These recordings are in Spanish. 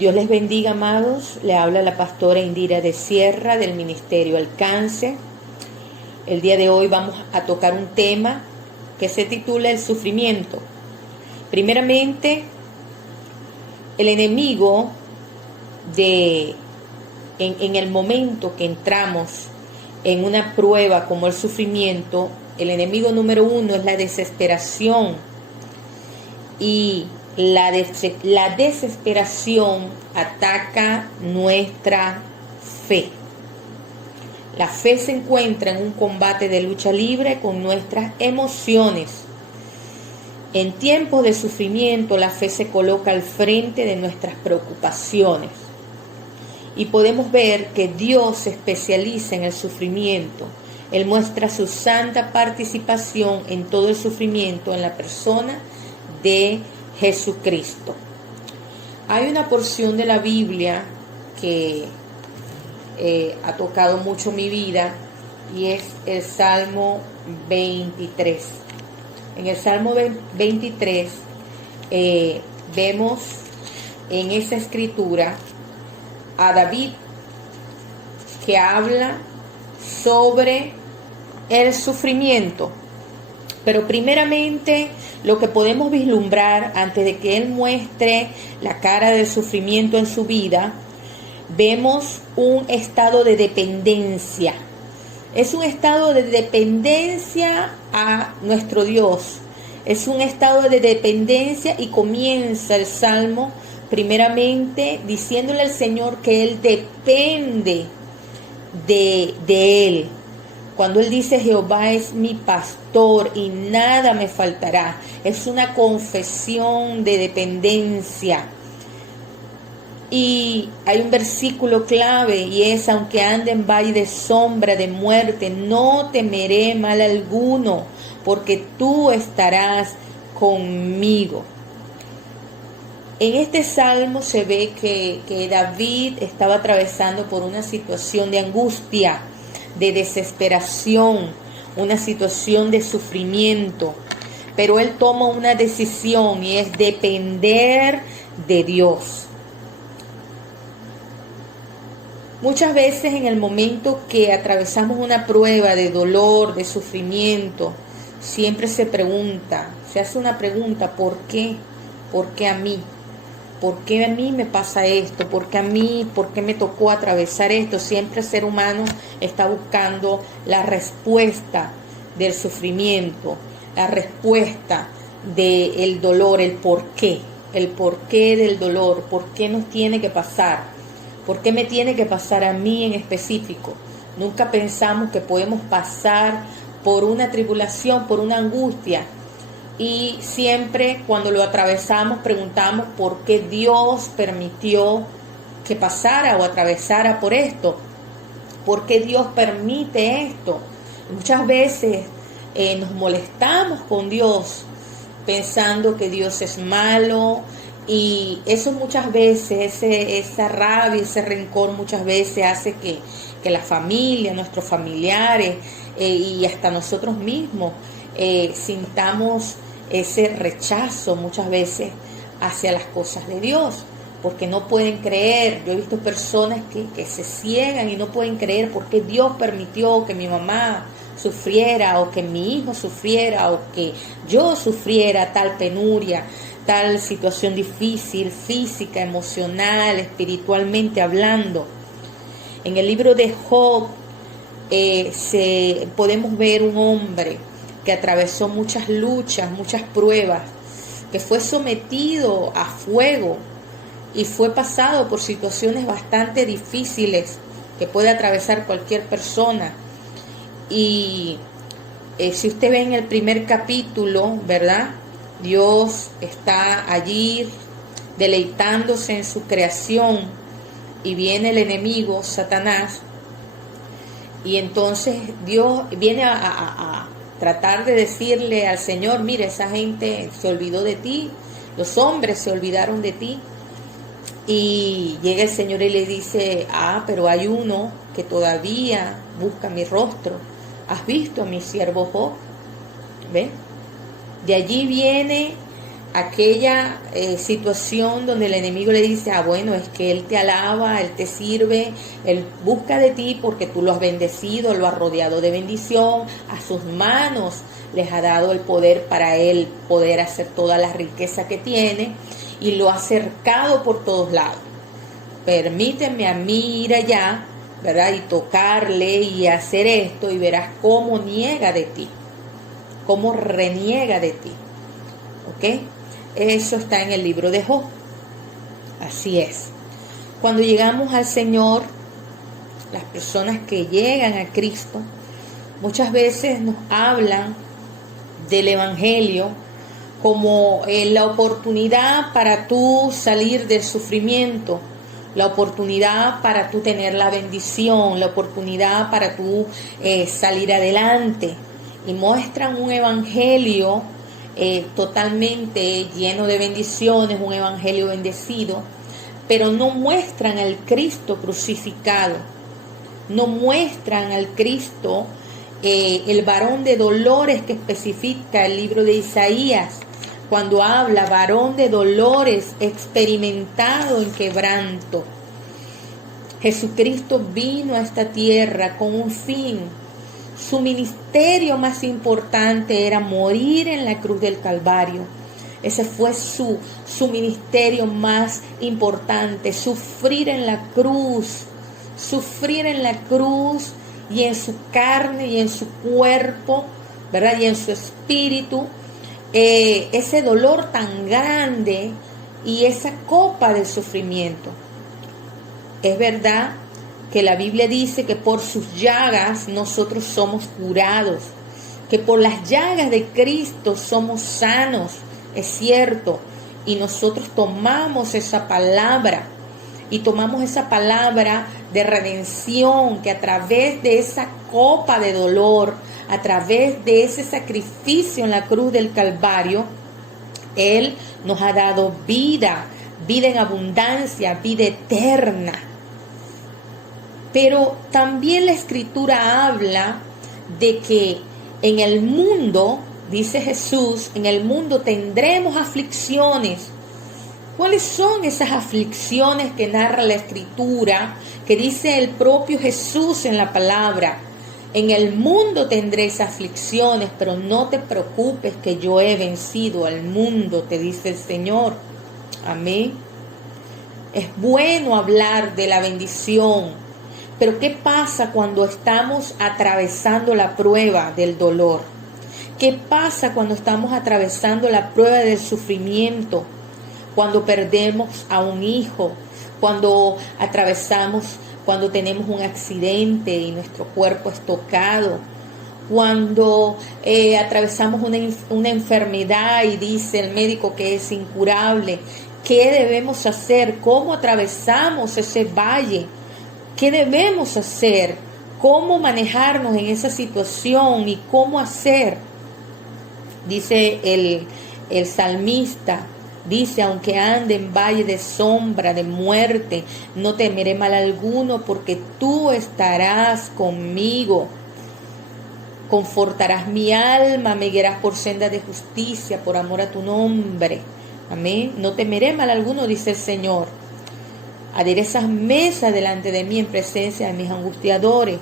Dios les bendiga, amados. Le habla la pastora Indira de Sierra del Ministerio Alcance. El día de hoy vamos a tocar un tema que se titula el sufrimiento. Primeramente, el enemigo en el momento que entramos en una prueba como el sufrimiento, el enemigo número uno es la desesperación. Y la desesperación ataca nuestra fe. La fe se encuentra en un combate de lucha libre con nuestras emociones. En tiempos de sufrimiento, la fe se coloca al frente de nuestras preocupaciones. Y podemos ver que Dios se especializa en el sufrimiento. Él muestra su santa participación en todo el sufrimiento en la persona de Jesucristo. Hay una porción de la Biblia que ha tocado mucho mi vida y es el Salmo 23. En el Salmo 23 vemos en esa escritura a David que habla sobre el sufrimiento. Pero primeramente lo que podemos vislumbrar antes de que él muestre la cara del sufrimiento en su vida, vemos un estado de dependencia. Es un estado de dependencia a nuestro Dios. Es un estado de dependencia y comienza el Salmo primeramente diciéndole al Señor que él depende de él. Cuando él dice Jehová es mi pastor y nada me faltará, es una confesión de dependencia. Y hay un versículo clave y es: aunque ande en valle de sombra de muerte, no temeré mal alguno, porque tú estarás conmigo. En este salmo se ve que David estaba atravesando por una situación de angustia, de desesperación, una situación de sufrimiento, pero él toma una decisión y es depender de Dios. Muchas veces en el momento que atravesamos una prueba de dolor, de sufrimiento, siempre se hace una pregunta: ¿por qué? ¿Por qué a mí? ¿Por qué a mí me pasa esto? ¿Por qué a mí? ¿Por qué me tocó atravesar esto? Siempre el ser humano está buscando la respuesta del sufrimiento, la respuesta del dolor, el porqué del dolor, por qué nos tiene que pasar, por qué me tiene que pasar a mí en específico. Nunca pensamos que podemos pasar por una tribulación, por una angustia. Y siempre cuando lo atravesamos preguntamos por qué Dios permitió que pasara o atravesara por esto. ¿Por qué Dios permite esto? Muchas veces nos molestamos con Dios pensando que Dios es malo, y eso muchas veces, esa rabia, ese rencor muchas veces hace que la familia, nuestros familiares y hasta nosotros mismos sintamos ese rechazo muchas veces hacia las cosas de Dios, porque no pueden creer. Yo he visto personas que se ciegan y no pueden creer por qué Dios permitió que mi mamá sufriera, o que mi hijo sufriera, o que yo sufriera tal penuria, tal situación difícil, física, emocional, espiritualmente hablando. En el libro de Job podemos ver un hombre que atravesó muchas luchas, muchas pruebas, que fue sometido a fuego y fue pasado por situaciones bastante difíciles que puede atravesar cualquier persona. Y si usted ve en el primer capítulo, ¿verdad? Dios está allí deleitándose en su creación y viene el enemigo, Satanás, y entonces Dios viene a tratar de decirle al Señor: mire, esa gente se olvidó de ti, los hombres se olvidaron de ti. Y llega el Señor y le dice: pero hay uno que todavía busca mi rostro. ¿Has visto a mi siervo Job? ¿Ve? De allí viene aquella situación donde el enemigo le dice, bueno, es que él te alaba, él te sirve, él busca de ti porque tú lo has bendecido, lo has rodeado de bendición, a sus manos les ha dado el poder para él poder hacer toda la riqueza que tiene y lo ha cercado por todos lados. Permíteme a mí ir allá, ¿verdad? Y tocarle y hacer esto y verás cómo niega de ti, cómo reniega de ti. ¿Ok? Eso está en el libro de Job. Así es. Cuando llegamos al Señor, las personas que llegan a Cristo, muchas veces nos hablan del Evangelio como la oportunidad para tú salir del sufrimiento, la oportunidad para tú tener la bendición, la oportunidad para tú salir adelante. Y muestran un evangelio totalmente lleno de bendiciones, un evangelio bendecido, pero no muestran al Cristo crucificado, no muestran al Cristo, el varón de dolores que especifica el libro de Isaías, cuando habla varón de dolores, experimentado en quebranto. Jesucristo vino a esta tierra con un fin. Su ministerio más importante era morir en la cruz del Calvario. Ese fue su ministerio más importante, sufrir en la cruz y en su carne y en su cuerpo, ¿verdad? Y en su espíritu, ese dolor tan grande y esa copa del sufrimiento. Es verdad que la Biblia dice que por sus llagas nosotros somos curados, que por las llagas de Cristo somos sanos, es cierto, y nosotros tomamos esa palabra de redención, que a través de esa copa de dolor, a través de ese sacrificio en la cruz del Calvario, Él nos ha dado vida en abundancia, vida eterna. Pero también la Escritura habla de que en el mundo, dice Jesús, en el mundo tendremos aflicciones. ¿Cuáles son esas aflicciones que narra la Escritura, que dice el propio Jesús en la palabra? En el mundo tendréis aflicciones, pero no te preocupes que yo he vencido al mundo, te dice el Señor. Amén. Es bueno hablar de la bendición, pero ¿qué pasa cuando estamos atravesando la prueba del dolor? ¿Qué pasa cuando estamos atravesando la prueba del sufrimiento? Cuando perdemos a un hijo, cuando tenemos un accidente y nuestro cuerpo es tocado, cuando atravesamos una enfermedad y dice el médico que es incurable. ¿Qué debemos hacer? ¿Cómo atravesamos ese valle? ¿Qué debemos hacer? ¿Cómo manejarnos en esa situación y cómo hacer? Dice el salmista, dice, aunque ande en valle de sombra, de muerte, no temeré mal alguno, porque tú estarás conmigo. Confortarás mi alma, me guiarás por senda de justicia, por amor a tu nombre. Amén. No temeré mal alguno, dice el Señor. Aderezas mesa delante de mí en presencia de mis angustiadores.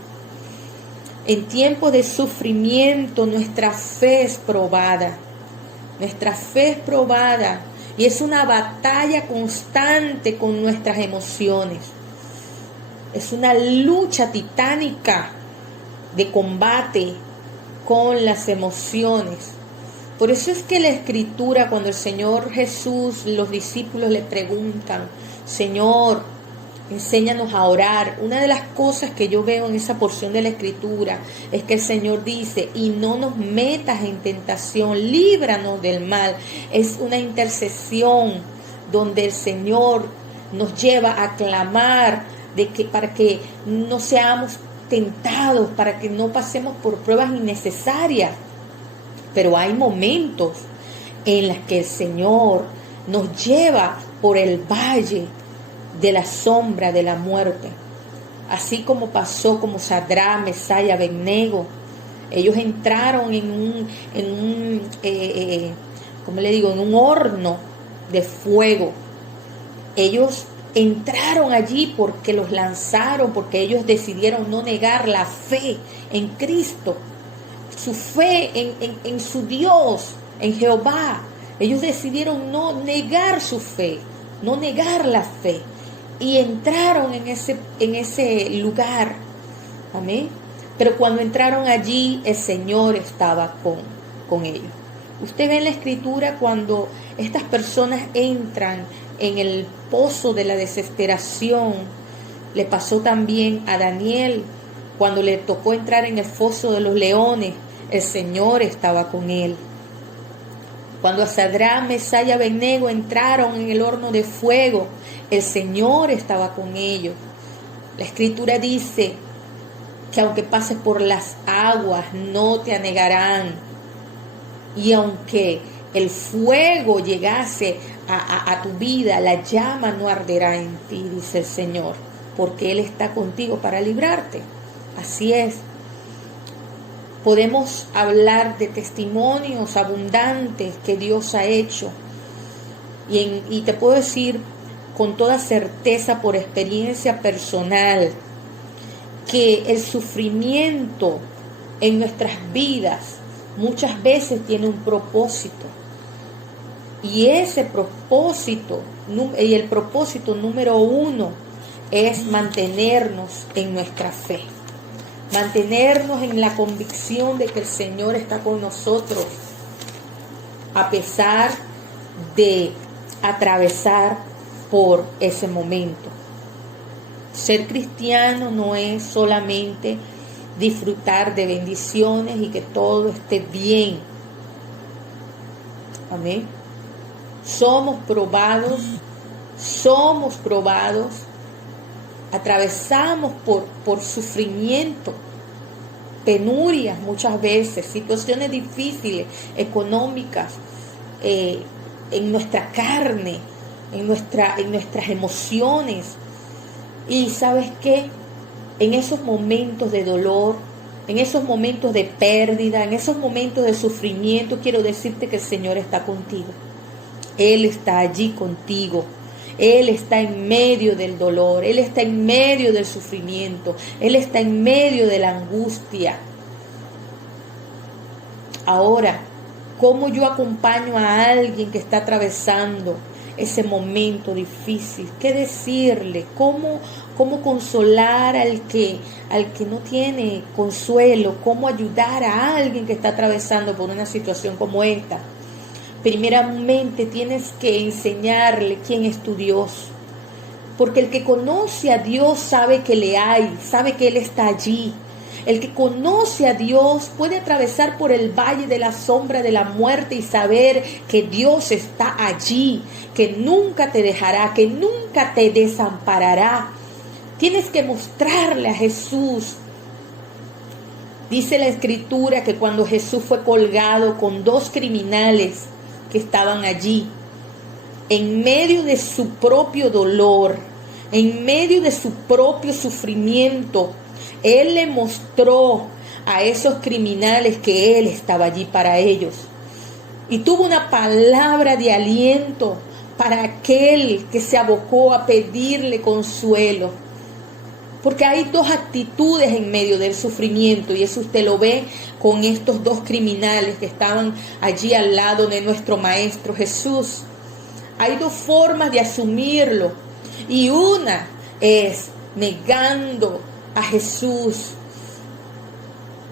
En tiempos de sufrimiento, nuestra fe es probada. Nuestra fe es probada. Y es una batalla constante con nuestras emociones. Es una lucha titánica de combate con las emociones. Por eso es que la Escritura, cuando el Señor Jesús, los discípulos le preguntan, Señor, enséñanos a orar. Una de las cosas que yo veo en esa porción de la Escritura es que el Señor dice, y no nos metas en tentación, líbranos del mal. Es una intercesión donde el Señor nos lleva a clamar para que no seamos tentados, para que no pasemos por pruebas innecesarias. Pero hay momentos en los que el Señor nos lleva por el valle de la sombra de la muerte. Así como pasó como Sadrán, Mesach y Abednego. Ellos entraron como le digo, en un horno de fuego. Ellos entraron allí porque los lanzaron, porque ellos decidieron no negar la fe en Cristo, su fe en su Dios, en Jehová. Ellos decidieron no negar su fe, no negar la fe, y entraron en ese lugar. Amén. Pero cuando entraron allí, el Señor estaba con ellos. Usted ve en la Escritura cuando estas personas entran en el pozo de la desesperación. Le pasó también a Daniel cuando le tocó entrar en el foso de los leones. El Señor estaba con él. Cuando a Sadrach, Mesach y Abednego entraron en el horno de fuego, el Señor estaba con ellos. La Escritura dice que aunque pases por las aguas no te anegarán, y aunque el fuego llegase a tu vida, la llama no arderá en ti, dice el Señor, porque Él está contigo para librarte. Así es. Podemos hablar de testimonios abundantes que Dios ha hecho, y te puedo decir con toda certeza por experiencia personal que el sufrimiento en nuestras vidas muchas veces tiene un propósito, y ese propósito, y el propósito número 1 es mantenernos en nuestra fe, mantenernos en la convicción de que el Señor está con nosotros a pesar de atravesar por ese momento. Ser cristiano no es solamente disfrutar de bendiciones y que todo esté bien. Amén. Somos probados, atravesamos por sufrimiento, penurias muchas veces, situaciones difíciles, económicas, en nuestra carne, en nuestras emociones. Y ¿sabes qué? En esos momentos de dolor, en esos momentos de pérdida, en esos momentos de sufrimiento, quiero decirte que el Señor está contigo. Él está allí contigo. Él está en medio del dolor, Él está en medio del sufrimiento, Él está en medio de la angustia. Ahora, ¿cómo yo acompaño a alguien que está atravesando ese momento difícil? ¿Qué decirle? ¿Cómo consolar al que no tiene consuelo? ¿Cómo ayudar a alguien que está atravesando por una situación como esta? Primeramente tienes que enseñarle quién es tu Dios, porque el que conoce a Dios sabe que le hay, sabe que Él está allí. El que conoce a Dios puede atravesar por el valle de la sombra de la muerte y saber que Dios está allí, que nunca te dejará, que nunca te desamparará. Tienes que mostrarle a Jesús. Dice la Escritura que cuando Jesús fue colgado con 2 criminales que estaban allí, en medio de su propio dolor, en medio de su propio sufrimiento, Él le mostró a esos criminales que Él estaba allí para ellos. Y tuvo una palabra de aliento para aquel que se abocó a pedirle consuelo. Porque hay 2 actitudes en medio del sufrimiento, y eso usted lo ve con estos 2 criminales que estaban allí al lado de nuestro Maestro Jesús. Hay 2 formas de asumirlo, y una es negando a Jesús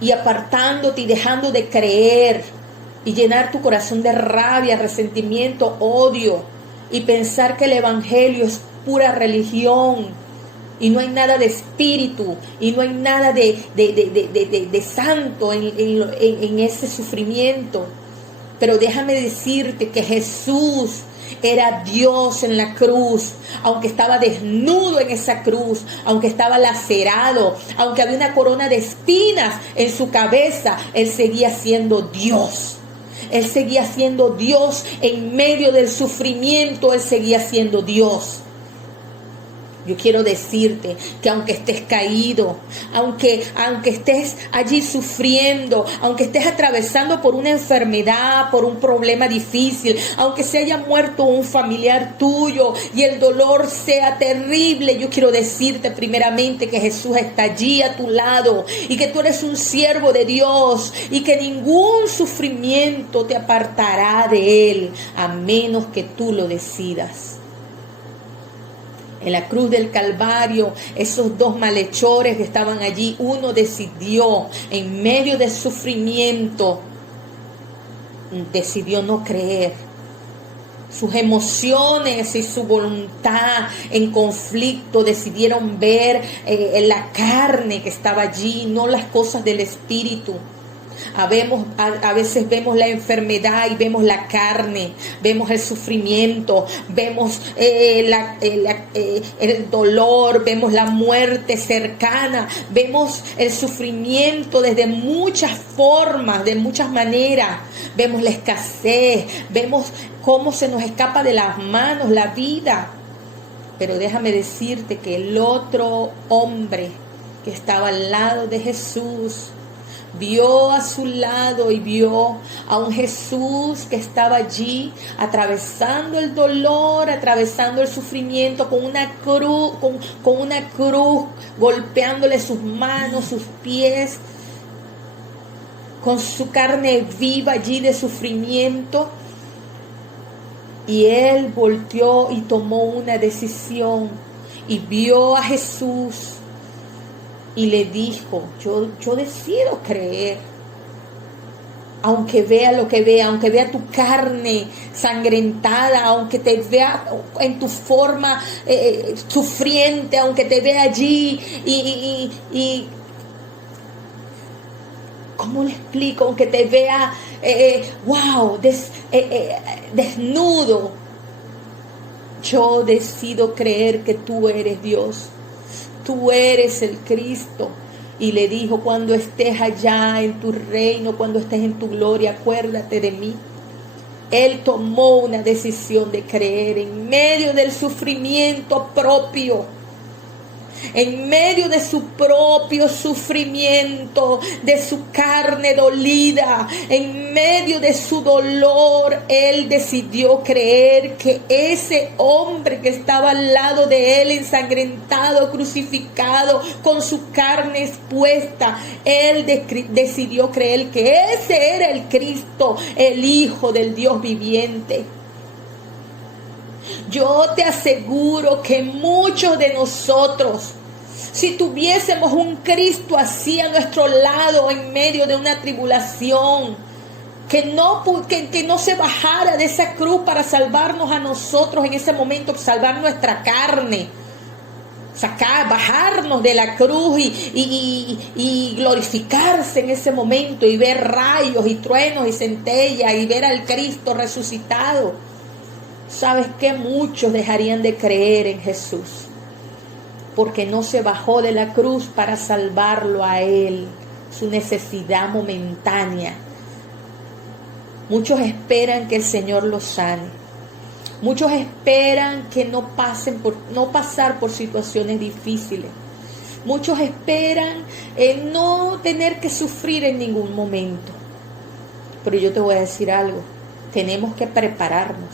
y apartándote y dejando de creer y llenar tu corazón de rabia, resentimiento, odio, y pensar que el Evangelio es pura religión y no hay nada de espíritu y no hay nada de santo en ese sufrimiento. Pero déjame decirte que Jesús era Dios en la cruz, aunque estaba desnudo en esa cruz, aunque estaba lacerado, aunque había una corona de espinas en su cabeza, Él seguía siendo Dios. Él seguía siendo Dios en medio del sufrimiento, Él seguía siendo Dios. Yo quiero decirte que aunque estés caído, aunque estés allí sufriendo, aunque estés atravesando por una enfermedad, por un problema difícil, aunque se haya muerto un familiar tuyo y el dolor sea terrible, yo quiero decirte primeramente que Jesús está allí a tu lado y que tú eres un siervo de Dios y que ningún sufrimiento te apartará de Él, a menos que tú lo decidas. En la cruz del Calvario, esos dos malhechores que estaban allí, uno decidió, en medio del sufrimiento, decidió no creer. Sus emociones y su voluntad en conflicto decidieron ver la carne que estaba allí, no las cosas del Espíritu. A veces vemos la enfermedad y vemos la carne, vemos el sufrimiento, vemos el dolor, vemos la muerte cercana, vemos el sufrimiento desde muchas formas, de muchas maneras, vemos la escasez, vemos cómo se nos escapa de las manos la vida. Pero déjame decirte que el otro hombre que estaba al lado de Jesús vio a su lado y vio a un Jesús que estaba allí atravesando el dolor, atravesando el sufrimiento con una cruz, golpeándole sus manos, sus pies, con su carne viva allí de sufrimiento. Y él volteó y tomó una decisión y vio a Jesús y le dijo: yo decido creer, aunque vea lo que vea, aunque vea tu carne sangrentada, aunque te vea en tu forma sufriente, aunque te vea allí y ¿cómo le explico? Aunque te vea desnudo, yo decido creer que tú eres Dios. Tú eres el Cristo. Y le dijo: cuando estés allá en tu reino, cuando estés en tu gloria, acuérdate de mí. Él tomó una decisión de creer en medio del sufrimiento propio. En medio de su propio sufrimiento, de su carne dolida, en medio de su dolor, él decidió creer que ese hombre que estaba al lado de él, ensangrentado, crucificado, con su carne expuesta, él decidió creer que ese era el Cristo, el Hijo del Dios viviente. Yo te aseguro que muchos de nosotros, si tuviésemos un Cristo así a nuestro lado en medio de una tribulación, que no se bajara de esa cruz para salvarnos a nosotros en ese momento, salvar nuestra carne, bajarnos de la cruz y glorificarse en ese momento y ver rayos y truenos y centellas y ver al Cristo resucitado. ¿Sabes qué? Muchos dejarían de creer en Jesús porque no se bajó de la cruz para salvarlo a él, su necesidad momentánea. Muchos esperan que el Señor los sane. Muchos esperan que no pasar por situaciones difíciles. Muchos esperan no tener que sufrir en ningún momento. Pero yo te voy a decir algo, tenemos que prepararnos.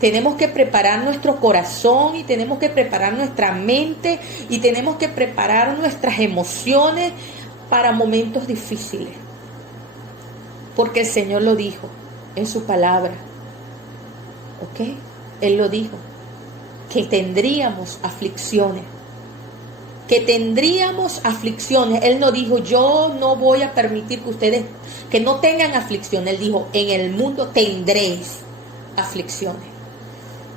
Tenemos que preparar nuestro corazón y tenemos que preparar nuestra mente y tenemos que preparar nuestras emociones para momentos difíciles. Porque el Señor lo dijo en su palabra. ¿Ok? Él lo dijo. Que tendríamos aflicciones. Que tendríamos aflicciones. Él no dijo: yo no voy a permitir que ustedes que no tengan aflicción. Él dijo: en el mundo tendréis aflicciones.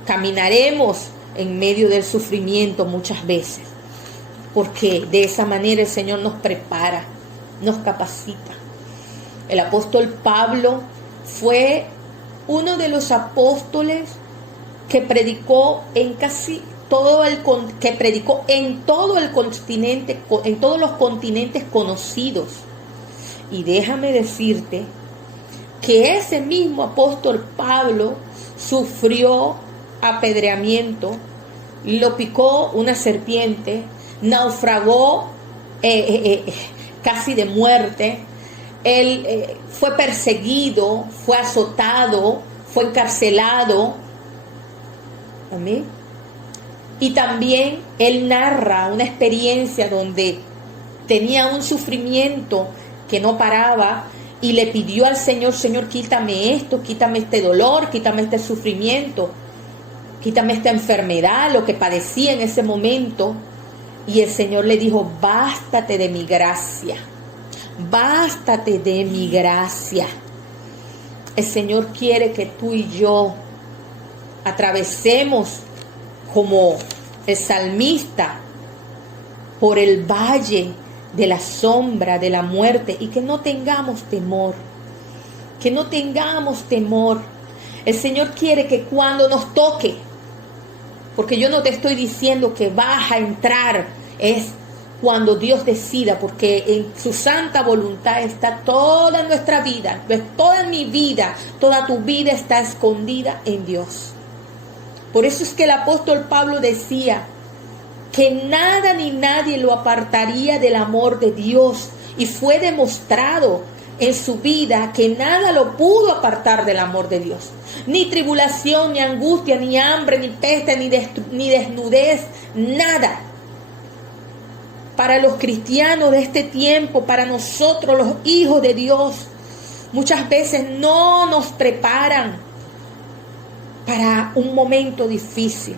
Caminaremos en medio del sufrimiento muchas veces, porque de esa manera el Señor nos prepara, nos capacita. El apóstol Pablo fue uno de los apóstoles que predicó en todo el continente, en todos los continentes conocidos. Y déjame decirte que ese mismo apóstol Pablo sufrió apedreamiento, lo picó una serpiente, naufragó casi de muerte. Él fue perseguido, fue azotado, fue encarcelado. Amén. Y también él narra una experiencia donde tenía un sufrimiento que no paraba y le pidió al Señor: Señor, quítame esto, quítame este dolor, quítame este sufrimiento, quítame esta enfermedad, lo que padecía en ese momento. Y el Señor le dijo: bástate de mi gracia, bástate de mi gracia. El Señor quiere que tú y yo atravesemos, como el salmista, por el valle de la sombra de la muerte, y que no tengamos temor, que no tengamos temor. El Señor quiere que cuando nos toque, porque yo no te estoy diciendo que vas a entrar, es cuando Dios decida, porque en su santa voluntad está toda nuestra vida, toda mi vida, toda tu vida está escondida en Dios. Por eso es que el apóstol Pablo decía que nada ni nadie lo apartaría del amor de Dios, y fue demostrado en su vida que nada lo pudo apartar del amor de Dios. Ni tribulación, ni angustia, ni hambre, ni peste, ni desnudez, nada. Para los cristianos de este tiempo, para nosotros los hijos de Dios, muchas veces no nos preparan para un momento difícil,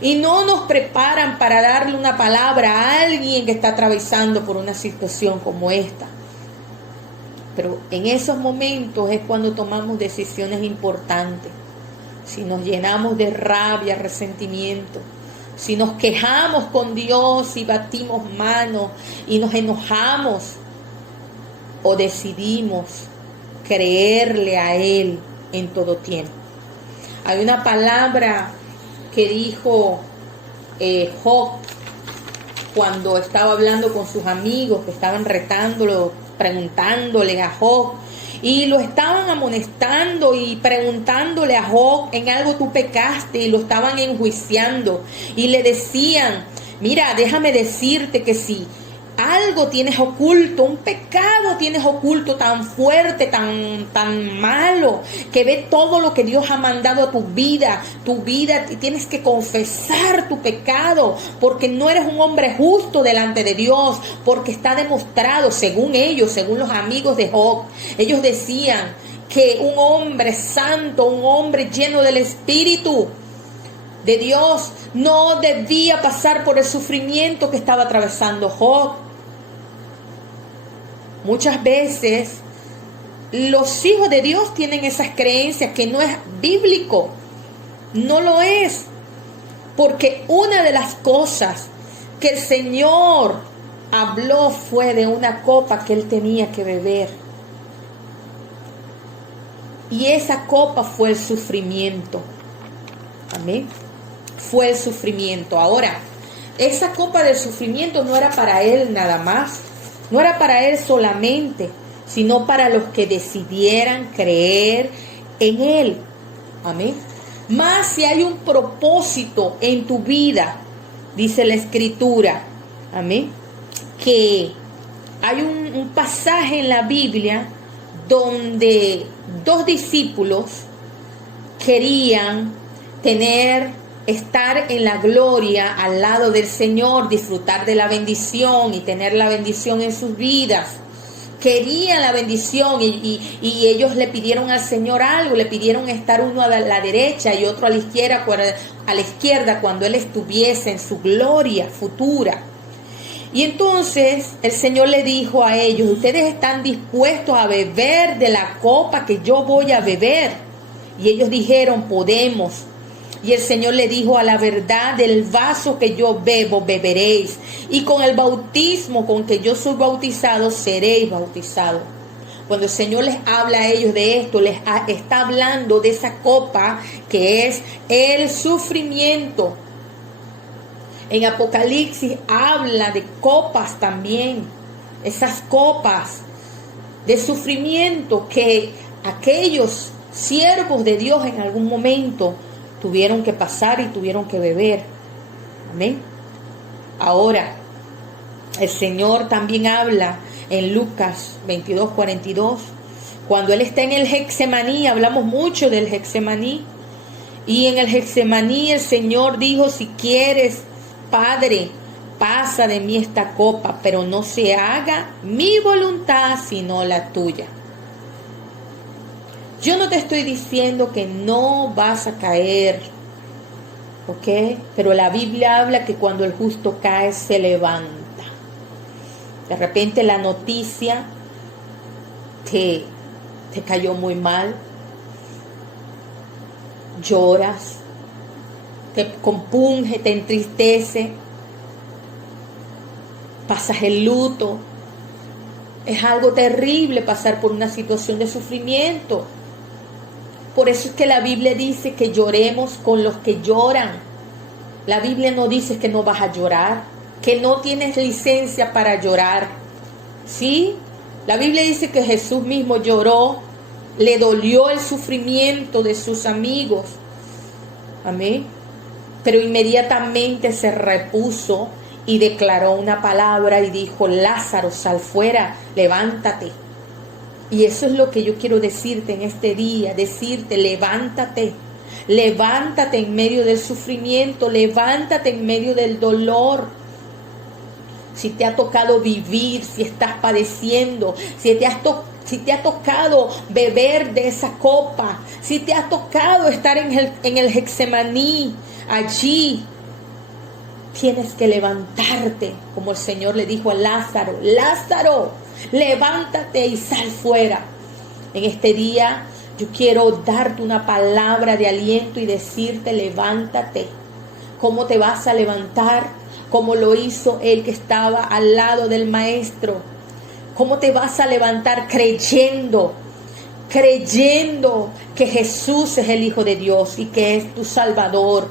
y no nos preparan para darle una palabra a alguien que está atravesando por una situación como esta. Pero en esos momentos es cuando tomamos decisiones importantes. Si nos llenamos de rabia, resentimiento, si nos quejamos con Dios y batimos manos y nos enojamos, o decidimos creerle a Él en todo tiempo. Hay una palabra que dijo Job cuando estaba hablando con sus amigos que estaban retándolo, preguntándole a Job, y lo estaban amonestando y preguntándole a Job: en algo tú pecaste, y lo estaban enjuiciando y le decían: mira, déjame decirte que si algo tienes oculto, un pecado tienes oculto tan fuerte, tan malo, que ve todo lo que Dios ha mandado a tu vida, tienes que confesar tu pecado, porque no eres un hombre justo delante de Dios, porque está demostrado, según ellos, según los amigos de Job, ellos decían que un hombre santo, un hombre lleno del Espíritu de Dios, no debía pasar por el sufrimiento que estaba atravesando Job. Muchas veces los hijos de Dios tienen esas creencias que no es bíblico, no lo es, porque una de las cosas que el Señor habló fue de una copa que él tenía que beber, y esa copa fue el sufrimiento. Amén. Fue el sufrimiento. Ahora, esa copa del sufrimiento no era para él nada más, no era para él solamente, sino para los que decidieran creer en él. Amén. Más si hay un propósito en tu vida, dice la Escritura. Amén. Que hay un pasaje en la Biblia donde dos discípulos querían estar en la gloria al lado del Señor, disfrutar de la bendición y tener la bendición en sus vidas. Querían la bendición y ellos le pidieron al Señor algo, le pidieron estar uno a la derecha y otro a la izquierda cuando Él estuviese en su gloria futura. Y entonces el Señor le dijo a ellos: ustedes están dispuestos a beber de la copa que yo voy a beber. Y ellos dijeron: podemos. Y el Señor le dijo: a la verdad, del vaso que yo bebo, beberéis, y con el bautismo con que yo soy bautizado, seréis bautizados. Cuando el Señor les habla a ellos de esto, les está hablando de esa copa que es el sufrimiento. En Apocalipsis habla de copas también, esas copas de sufrimiento que aquellos siervos de Dios en algún momento tuvieron que pasar y tuvieron que beber. Amén. Ahora, el Señor también habla en Lucas 22:42. Cuando Él está en el Getsemaní, hablamos mucho del Getsemaní. Y en el Getsemaní el Señor dijo: si quieres, Padre, pasa de mí esta copa, pero no se haga mi voluntad sino la tuya. Yo no te estoy diciendo que no vas a caer, ¿ok? Pero la Biblia habla que cuando el justo cae se levanta. De repente la noticia te cayó muy mal, lloras, te compunge, te entristece, pasas el luto. Es algo terrible pasar por una situación de sufrimiento. Por eso es que la Biblia dice que lloremos con los que lloran. La Biblia no dice que no vas a llorar, que no tienes licencia para llorar. ¿Sí? La Biblia dice que Jesús mismo lloró, le dolió el sufrimiento de sus amigos. Amén. Pero inmediatamente se repuso y declaró una palabra y dijo: Lázaro, sal fuera, levántate. Y eso es lo que yo quiero decirte en este día, decirte: levántate, levántate en medio del sufrimiento, levántate en medio del dolor. Si te ha tocado vivir, si estás padeciendo, si te ha tocado beber de esa copa, si te ha tocado estar en el Getsemaní, allí tienes que levantarte, como el Señor le dijo a Lázaro: Lázaro, levántate y sal fuera. En este día yo quiero darte una palabra de aliento y decirte: levántate. ¿Cómo te vas a levantar? Como lo hizo el que estaba al lado del maestro. ¿Cómo te vas a levantar? Creyendo que Jesús es el Hijo de Dios y que es tu Salvador.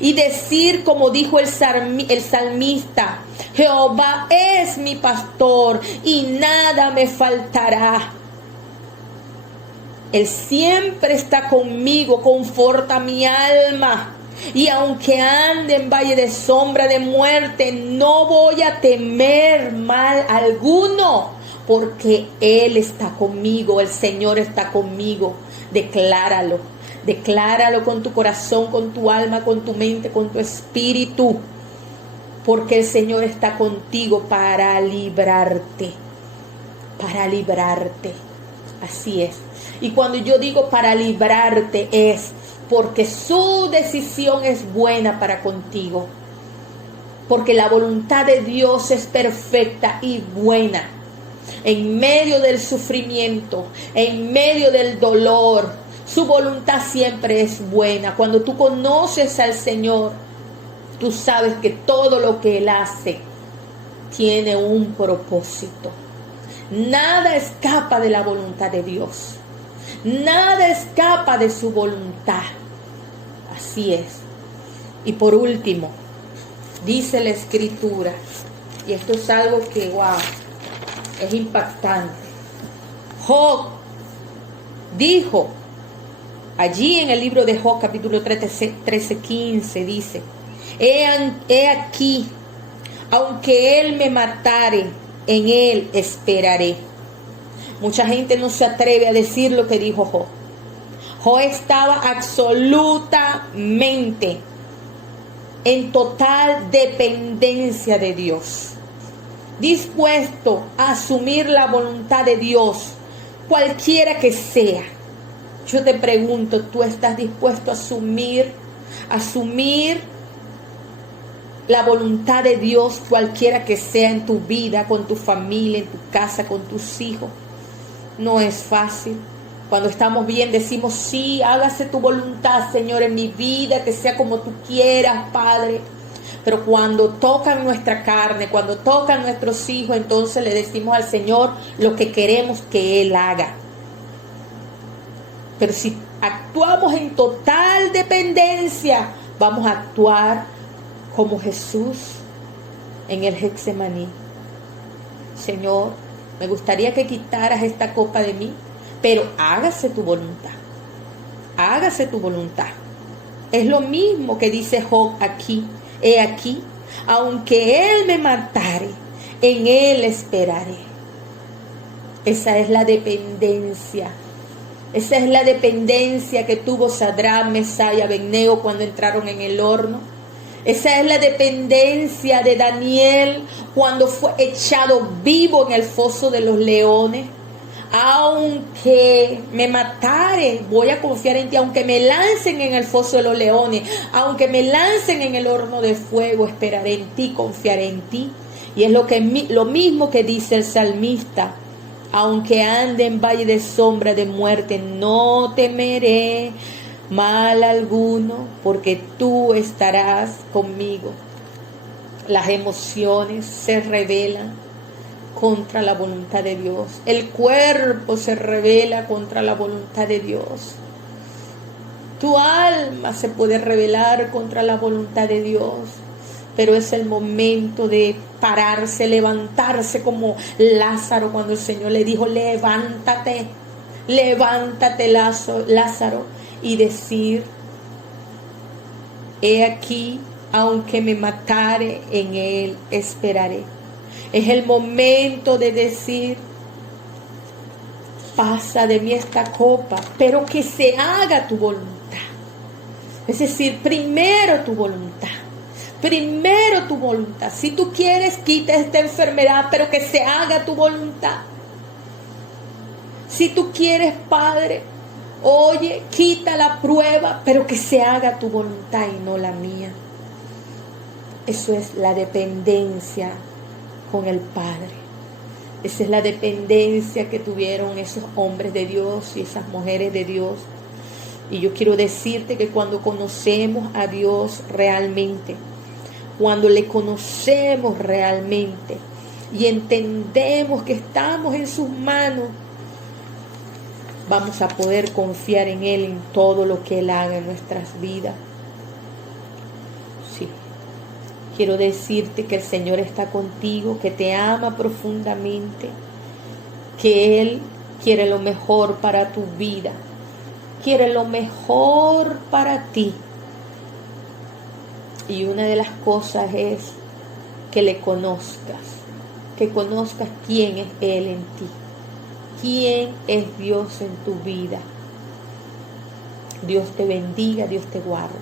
Y decir, como dijo el salmista: Jehová es mi pastor y nada me faltará. Él siempre está conmigo, conforta mi alma. Y aunque ande en valle de sombra de muerte, no voy a temer mal alguno, porque Él está conmigo, el Señor está conmigo. Decláralo, decláralo con tu corazón, con tu alma, con tu mente, con tu espíritu, porque el Señor está contigo para librarte, para librarte. Así es. Y cuando yo digo para librarte, es porque su decisión es buena para contigo. Porque la voluntad de Dios es perfecta y buena. En medio del sufrimiento, en medio del dolor, su voluntad siempre es buena. Cuando tú conoces al Señor, tú sabes que todo lo que Él hace tiene un propósito. Nada escapa de la voluntad de Dios. Nada escapa de su voluntad. Así es. Y por último, dice la Escritura, y esto es algo que, wow, es impactante. Job dijo, allí en el libro de Job, capítulo 13:15, dice: He aquí, aunque él me matare, en él esperaré. Mucha gente no se atreve a decir lo que dijo Job. Job estaba absolutamente en total dependencia de Dios, dispuesto a asumir la voluntad de Dios, cualquiera que sea. Yo te pregunto, ¿tú estás dispuesto a asumir la voluntad de Dios, cualquiera que sea, en tu vida, con tu familia, en tu casa, con tus hijos? No es fácil. Cuando estamos bien decimos: sí, hágase tu voluntad, Señor, en mi vida, que sea como tú quieras, Padre. Pero cuando tocan nuestra carne, cuando tocan nuestros hijos, entonces le decimos al Señor lo que queremos que Él haga. Pero si actuamos en total dependencia, vamos a actuar como Jesús en el Getsemaní. Señor, me gustaría que quitaras esta copa de mí, pero hágase tu voluntad. Hágase tu voluntad. Es lo mismo que dice Job aquí. He aquí, aunque Él me matare, en Él esperaré. Esa es la dependencia. Esa es la dependencia que tuvo Sadrach, Mesach y Abednego cuando entraron en el horno. Esa es la dependencia de Daniel cuando fue echado vivo en el foso de los leones. Aunque me matare, voy a confiar en ti. Aunque me lancen en el foso de los leones, aunque me lancen en el horno de fuego, esperaré en ti, confiaré en ti. Y es lo mismo que dice el salmista. Aunque ande en valle de sombra de muerte, no temeré mal alguno, porque tú estarás conmigo. Las emociones se rebelan contra la voluntad de Dios. El cuerpo se revela contra la voluntad de Dios. Tu alma se puede rebelar contra la voluntad de Dios. Pero es el momento de pararse, levantarse como Lázaro cuando el Señor le dijo, levántate, levántate Lázaro, y decir, he aquí, aunque me matare, en Él esperaré. Es el momento de decir, pasa de mí esta copa, pero que se haga tu voluntad. Es decir, primero tu voluntad. Primero tu voluntad. Si tú quieres, quita esta enfermedad, pero que se haga tu voluntad. Si tú quieres, Padre, oye, quita la prueba, pero que se haga tu voluntad y no la mía. Eso es la dependencia con el Padre. Esa es la dependencia que tuvieron esos hombres de Dios y esas mujeres de Dios. Y yo quiero decirte que cuando conocemos a Dios realmente, cuando le conocemos realmente y entendemos que estamos en sus manos, vamos a poder confiar en Él en todo lo que Él haga en nuestras vidas. Sí, quiero decirte que el Señor está contigo, que te ama profundamente, que Él quiere lo mejor para tu vida, quiere lo mejor para ti. Y una de las cosas es que le conozcas, que conozcas quién es Él en ti, quién es Dios en tu vida. Dios te bendiga, Dios te guarde.